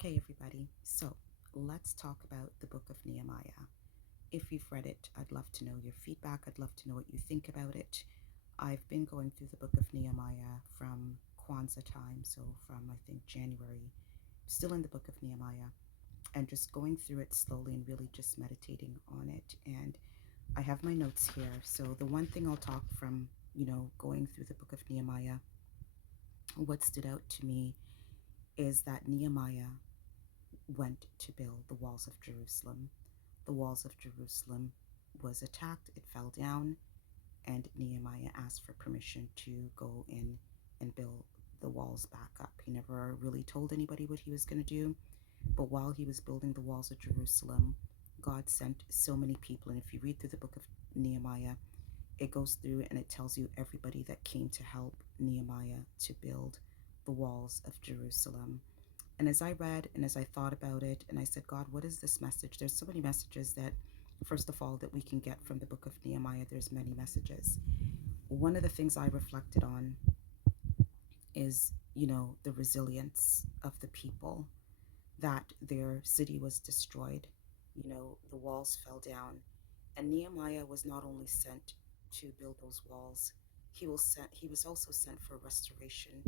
Okay, everybody. So let's talk about the book of Nehemiah. If you've read it, I'd love to know your feedback. I'd love to know what you think about it. I've been going through the book of Nehemiah from Kwanzaa time, so from I think January, still in the book of Nehemiah, and just going through it slowly and really just meditating on it. And I have my notes here. So the one thing I'll talk from, going through the book of Nehemiah, what stood out to me is that Nehemiah went to build the walls of Jerusalem. The walls of Jerusalem was attacked, it fell down, and Nehemiah asked for permission to go in and build the walls back up. He never really told anybody what he was going to do, but while he was building the walls of Jerusalem, God sent so many people. And if you read through the book of Nehemiah, it goes through and it tells you everybody that came to help Nehemiah to build the walls of Jerusalem. And as I read and as I thought about it, and I said, God, what is this message? There's so many messages that, first of all, that we can get from the book of Nehemiah. There's many messages. One of the things I reflected on is, the resilience of the people, that their city was destroyed. The walls fell down. And Nehemiah was not only sent to build those walls, he was also sent for restoration,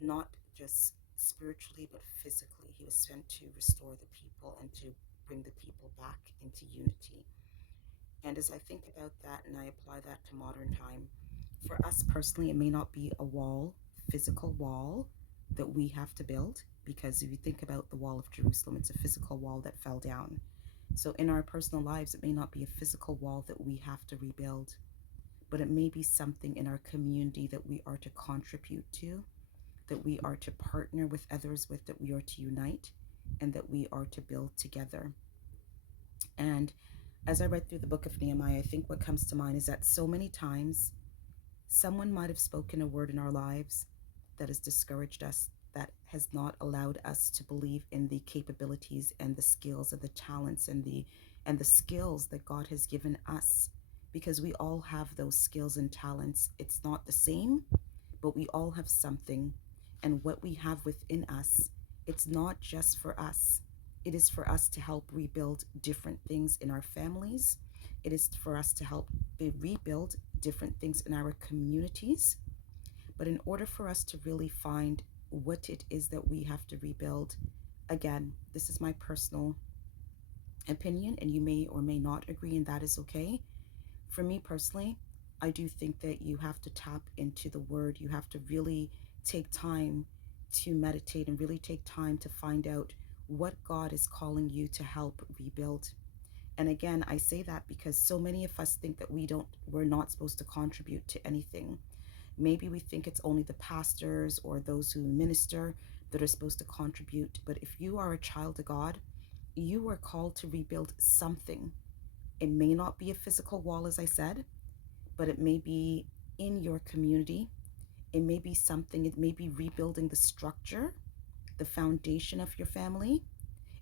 not just spiritually, but physically. He was sent to restore the people and to bring the people back into unity. And as I think about that and I apply that to modern time, for us personally, it may not be a wall, physical wall that we have to build, because if you think about the wall of Jerusalem, it's a physical wall that fell down. So in our personal lives, it may not be a physical wall that we have to rebuild, but it may be something in our community that we are to contribute to, that we are to partner with others with, that we are to unite, and that we are to build together. And as I read through the book of Nehemiah, I think what comes to mind is that so many times someone might have spoken a word in our lives that has discouraged us, that has not allowed us to believe in the capabilities and the skills and the talents and the skills that God has given us, because we all have those skills and talents. It's not the same, but we all have something. And what we have within us, it's not just for us. It is for us to help rebuild different things in our families. It is for us to help rebuild different things in our communities. But in order for us to really find what it is that we have to rebuild, again, this is my personal opinion, and you may or may not agree, and that is okay. For me personally, I do think that you have to tap into the word. You have to really take time to meditate and really take time to find out what God is calling you to help rebuild. And again, I say that because so many of us think that we're not supposed to contribute to anything. Maybe we think it's only the pastors or those who minister that are supposed to contribute. But if you are a child of God, you are called to rebuild something. It may not be a physical wall, as I said, but it may be in your community. It may be something, it may be rebuilding the structure, the foundation of your family.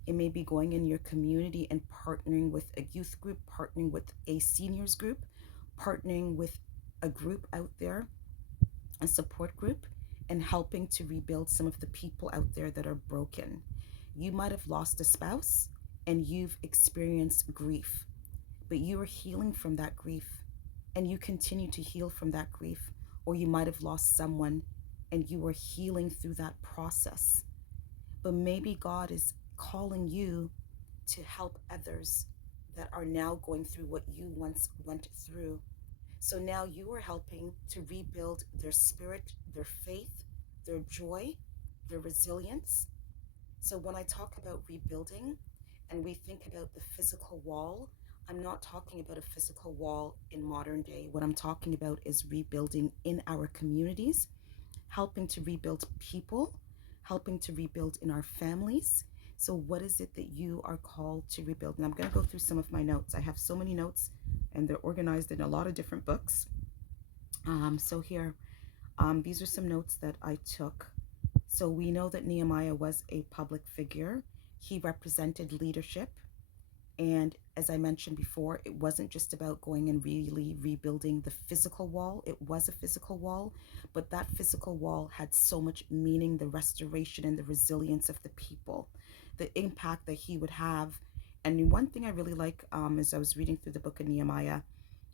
It may be going in your community and partnering with a youth group, partnering with a seniors group, partnering with a group out there, a support group, and helping to rebuild some of the people out there that are broken. You might have lost a spouse and you've experienced grief, but you are healing from that grief and you continue to heal from that grief. Or you might have lost someone and you are healing through that process. But maybe God is calling you to help others that are now going through what you once went through. So now you are helping to rebuild their spirit, their faith, their joy, their resilience. So when I talk about rebuilding and we think about the physical wall, I'm not talking about a physical wall in modern day. What I'm talking about is rebuilding in our communities, helping to rebuild people, helping to rebuild in our families. So, what is it that you are called to rebuild? And I'm going to go through some of my notes. I have so many notes, and they're organized in a lot of different books. So, here, these are some notes that I took. So, we know that Nehemiah was a public figure, he represented leadership. And as I mentioned before, it wasn't just about going and really rebuilding the physical wall. It was a physical wall, but that physical wall had so much meaning, the restoration and the resilience of the people. the impact that he would have. And one thing I really like, as I was reading through the book of Nehemiah,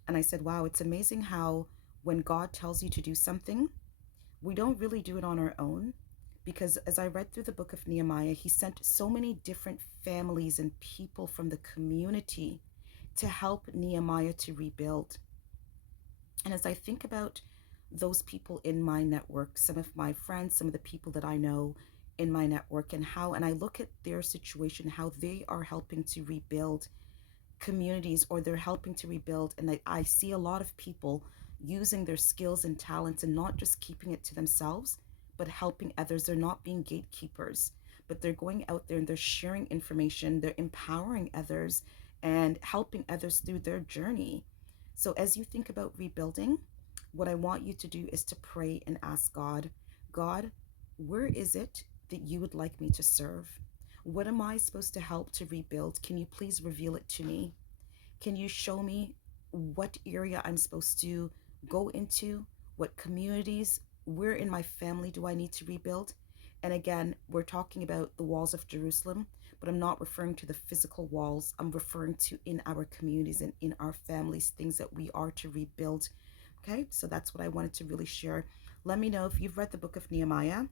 and I said, wow, it's amazing how when God tells you to do something, we don't really do it on our own. Because as I read through the book of Nehemiah, he sent so many different families and people from the community to help Nehemiah to rebuild. And as I think about those people in my network, some of my friends, some of the people that I know in my network, and I look at their situation, how they are helping to rebuild communities, or they're helping to rebuild. And I see a lot of people using their skills and talents and not just keeping it to themselves, but helping others. They're not being gatekeepers, but they're going out there and they're sharing information, they're empowering others and helping others through their journey. So as you think about rebuilding, what I want you to do is to pray and ask God, God, where is it that you would like me to serve? What am I supposed to help to rebuild? Can you please reveal it to me? Can you show me what area I'm supposed to go into? What communities? Where in my family do I need to rebuild? And again, we're talking about the walls of Jerusalem, but I'm not referring to the physical walls. I'm referring to in our communities and in our families, things that we are to rebuild. Okay, so that's what I wanted to really share. Let me know if you've read the book of Nehemiah.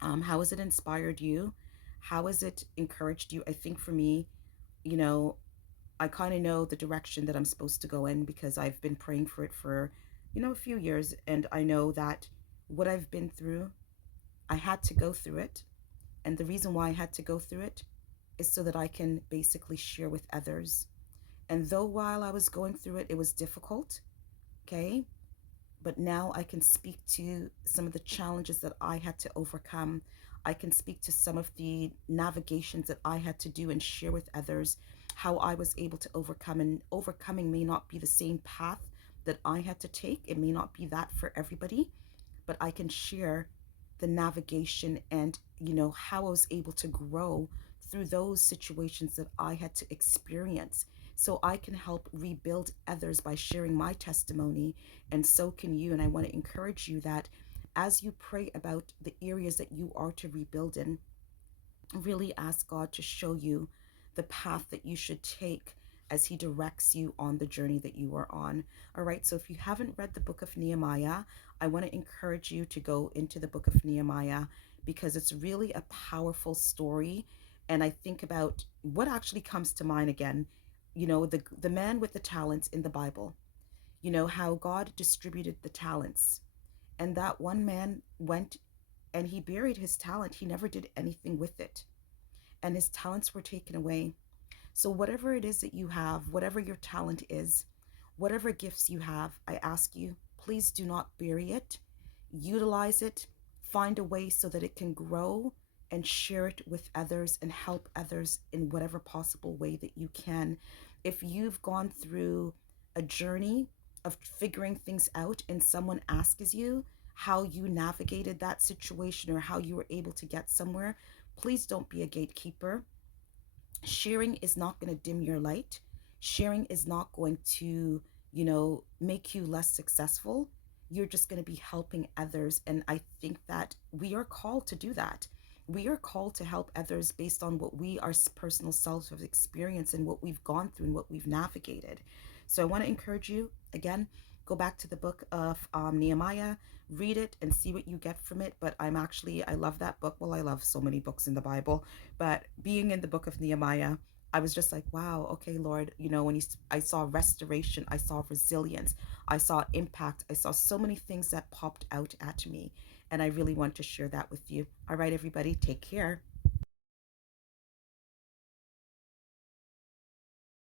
How has it inspired you? How has it encouraged you? I think for me, you know, I kind of know the direction that I'm supposed to go in because I've been praying for it for, a few years. And I know that what I've been through, I had to go through it. And the reason why I had to go through it is so that I can basically share with others. And though while I was going through it, it was difficult, okay? But now I can speak to some of the challenges that I had to overcome. I can speak to some of the navigations that I had to do and share with others how I was able to overcome. And overcoming may not be the same path that I had to take, it may not be that for everybody, but I can share the navigation and, how I was able to grow through those situations that I had to experience. So I can help rebuild others by sharing my testimony, and so can you. And I want to encourage you that as you pray about the areas that you are to rebuild in, really ask God to show you the path that you should take as He directs you on the journey that you are on. All right, so if you haven't read the book of Nehemiah, I want to encourage you to go into the book of Nehemiah because it's really a powerful story. And I think about what actually comes to mind again, the man with the talents in the Bible, how God distributed the talents. And that one man went and he buried his talent. He never did anything with it. And his talents were taken away. So, whatever it is that you have, whatever your talent is, whatever gifts you have, I ask you, please do not bury it. Utilize it. Find a way so that it can grow and share it with others and help others in whatever possible way that you can. If you've gone through a journey of figuring things out and someone asks you how you navigated that situation or how you were able to get somewhere, please don't be a gatekeeper. Sharing is not going to dim your light. Sharing is not going to, make you less successful. You're just going to be helping others. And I think that we are called to do that. We are called to help others based on what we, our personal selves, have experienced and what we've gone through and what we've navigated. So I want to encourage you again, go back to the book of Nehemiah, read it and see what you get from it. But I love that book. Well, I love so many books in the Bible, but being in the book of Nehemiah, I was just like, wow, okay, Lord, I saw restoration, I saw resilience, I saw impact, I saw so many things that popped out at me. And I really want to share that with you. All right, everybody, take care.